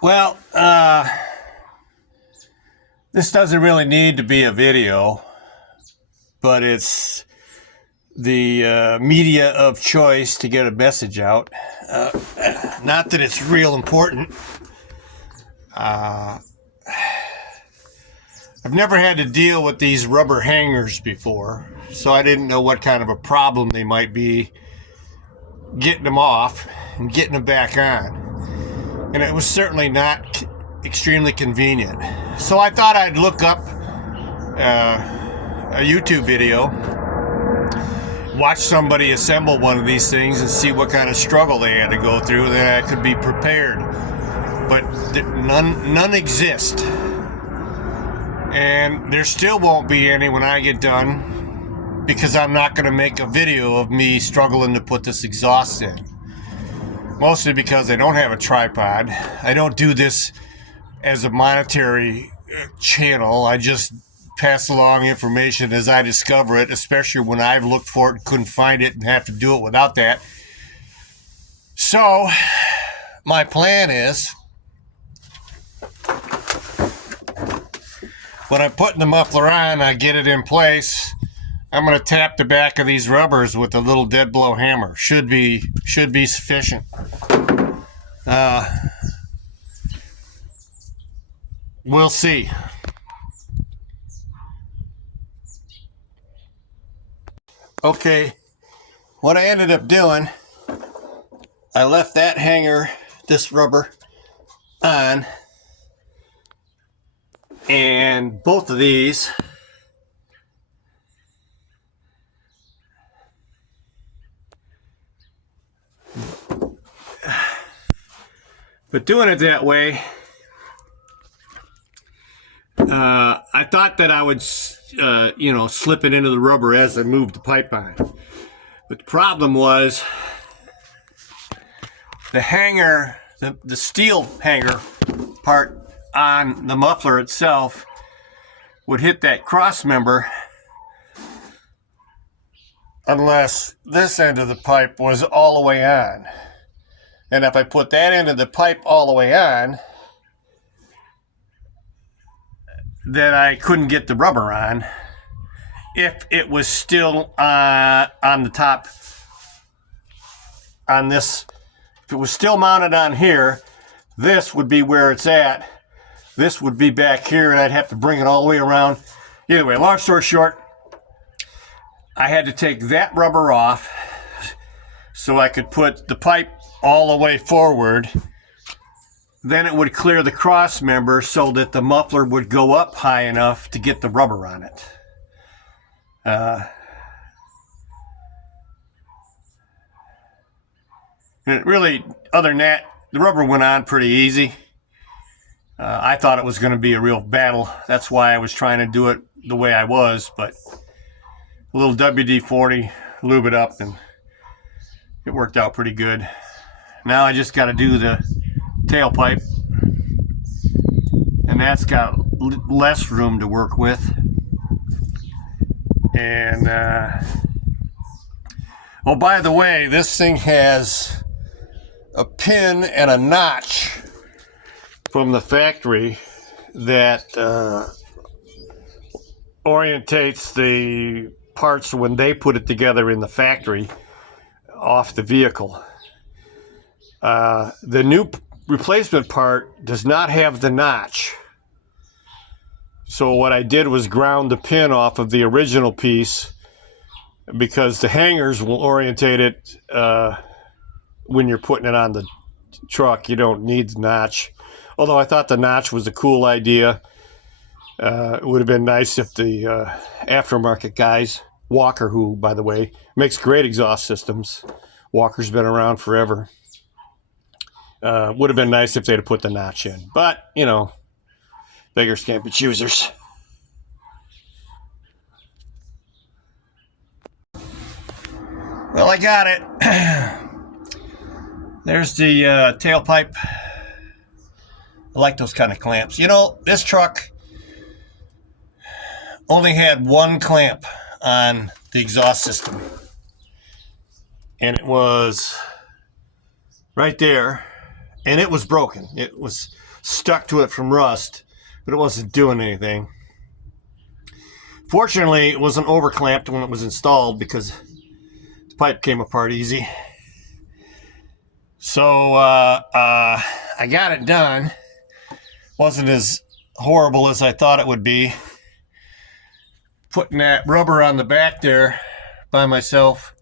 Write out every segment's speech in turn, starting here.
Well, this doesn't really need to be a video, but it's the media of choice to get a message out. Not that it's real important. I've never had to deal with these rubber hangers before, so I didn't know what kind of a problem they might be getting them off and getting them back on. And it was certainly not extremely convenient. So I thought I'd look up a YouTube video, watch somebody assemble one of these things and see what kind of struggle they had to go through, and then I could be prepared. But none exist. And there still won't be any when I get done, because I'm not going to make a video of me struggling to put this exhaust in. Mostly because I don't have a tripod. I don't do this as a monetary channel. I just pass along information as I discover it, especially when I've looked for it and couldn't find it and have to do it without that. So, my plan is, when I'm putting the muffler on, I get it in place, I'm going to tap the back of these rubbers with a little dead blow hammer. Should be sufficient. We'll see. Okay, what I ended up doing, I left that hanger, this rubber, on, and both of these but doing it that way, I thought that I would, slip it into the rubber as I moved the pipe on. But the problem was the hanger, the steel hanger part on the muffler itself would hit that cross member unless this end of the pipe was all the way on. And if I put that end of the pipe all the way on, then I couldn't get the rubber on if it was still on the top on this. If it was still mounted on here, this would be where it's at. This would be back here, and I'd have to bring it all the way around. Either way, long story short, I had to take that rubber off so I could put the pipe all the way forward. Then it would clear the cross member so that the muffler would go up high enough to get the rubber on it. And really, other than that, the rubber went on pretty easy. I thought it was going to be a real battle. That's why I was trying to do it the way I was, but a little WD-40, lube it up, and it worked out pretty good. Now I just got to do the tailpipe, and that's got less room to work with. And oh, by the way, this thing has a pin and a notch from the factory that orientates the parts when they put it together in the factory off the vehicle. The new replacement part does not have the notch. So what I did was ground the pin off of the original piece, because the hangers will orientate it when you're putting it on the truck. You don't need the notch. Although I thought the notch was a cool idea. It would have been nice if the aftermarket guys, Walker, who, by the way, makes great exhaust systems. Walker's been around forever. Would have been nice if they'd have put the notch in. But, beggars can't be choosers. Well, I got it. There's the tailpipe. I like those kind of clamps. This truck only had one clamp on the exhaust system, and it was right there. and it was broken. It was stuck to it from rust, but it wasn't doing anything. Fortunately, it wasn't overclamped when it was installed because the pipe came apart easy. So I got it done. Wasn't as horrible as I thought it would be. Putting that rubber on the back there by myself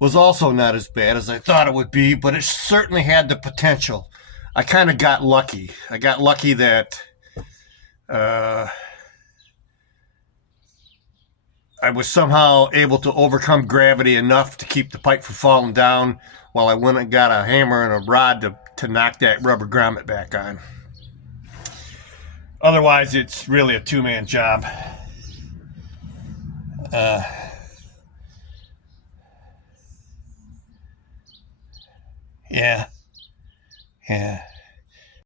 was also not as bad as I thought it would be, but it certainly had the potential. I kind of got lucky. I got lucky that I was somehow able to overcome gravity enough to keep the pipe from falling down while I went and got a hammer and a rod to knock that rubber grommet back on. Otherwise, it's really a two-man job. Yeah.